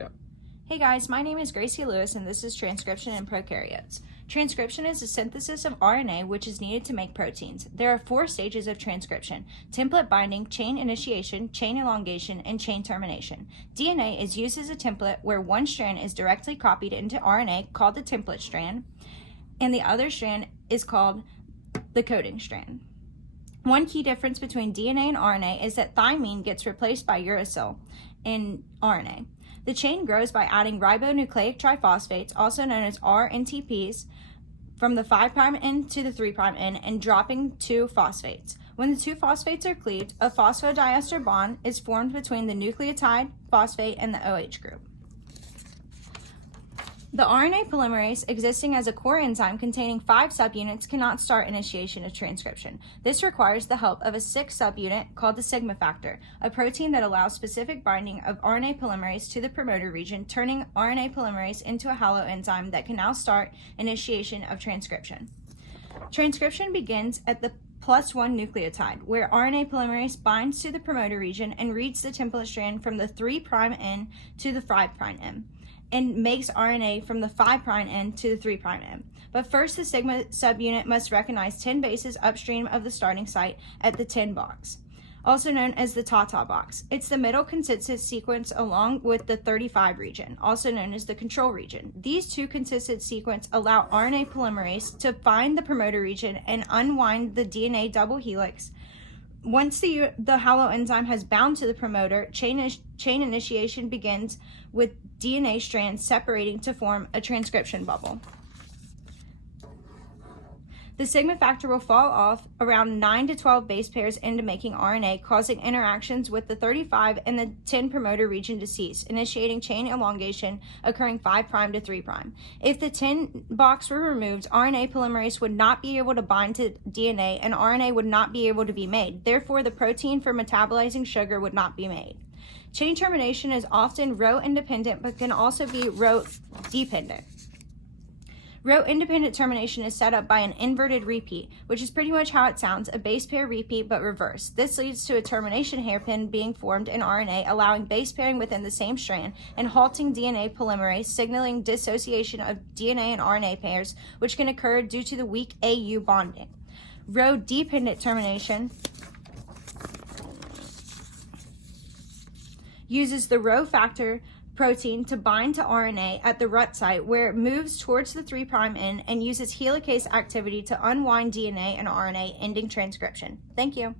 Go. Hey guys, my name is Gracie Lewis and this is Transcription in Prokaryotes. Transcription is the synthesis of RNA which is needed to make proteins. There are 4 stages of transcription: template binding, chain initiation, chain elongation, and chain termination. DNA is used as a template where one strand is directly copied into RNA called the template strand, and the other strand is called the coding strand. One key difference between DNA and RNA is that thymine gets replaced by uracil in RNA. The chain grows by adding ribonucleic triphosphates, also known as R-NTPs, from the 5' end to the 3' end and dropping 2 phosphates. When the 2 phosphates are cleaved, a phosphodiester bond is formed between the nucleotide, phosphate, and the OH group. The RNA polymerase, existing as a core enzyme containing 5 subunits, cannot start initiation of transcription. This requires the help of a 6th subunit called the sigma factor, a protein that allows specific binding of RNA polymerase to the promoter region, turning RNA polymerase into a haloenzyme that can now start initiation of transcription. Transcription begins at the +1 nucleotide, where RNA polymerase binds to the promoter region and reads the template strand from the 3' end to the 5' end, and makes RNA from the 5' end to the 3' end. But first, the sigma subunit must recognize 10 bases upstream of the starting site at the 10 box, also known as the TATA box. It's the middle consistent sequence along with the 35 region, also known as the control region. These 2 consistent sequences allow RNA polymerase to find the promoter region and unwind the DNA double helix. Once the haloenzyme has bound to the promoter, chain initiation begins with DNA strands separating to form a transcription bubble. The sigma factor will fall off around 9 to 12 base pairs into making RNA, causing interactions with the 35 and the 10 promoter region to cease, initiating chain elongation occurring 5' to 3'. If the 10 box were removed, RNA polymerase would not be able to bind to DNA and RNA would not be able to be made. Therefore, the protein for metabolizing sugar would not be made. Chain termination is often row-independent but can also be row-dependent. Row-independent termination is set up by an inverted repeat, which is pretty much how it sounds, a base pair repeat but reversed. This leads to a termination hairpin being formed in RNA, allowing base pairing within the same strand and halting DNA polymerase, signaling dissociation of DNA and RNA pairs, which can occur due to the weak AU bonding. Row-dependent termination uses the Rho factor protein to bind to RNA at the rut site, where it moves towards the 3' end and uses helicase activity to unwind DNA and RNA, ending transcription. Thank you.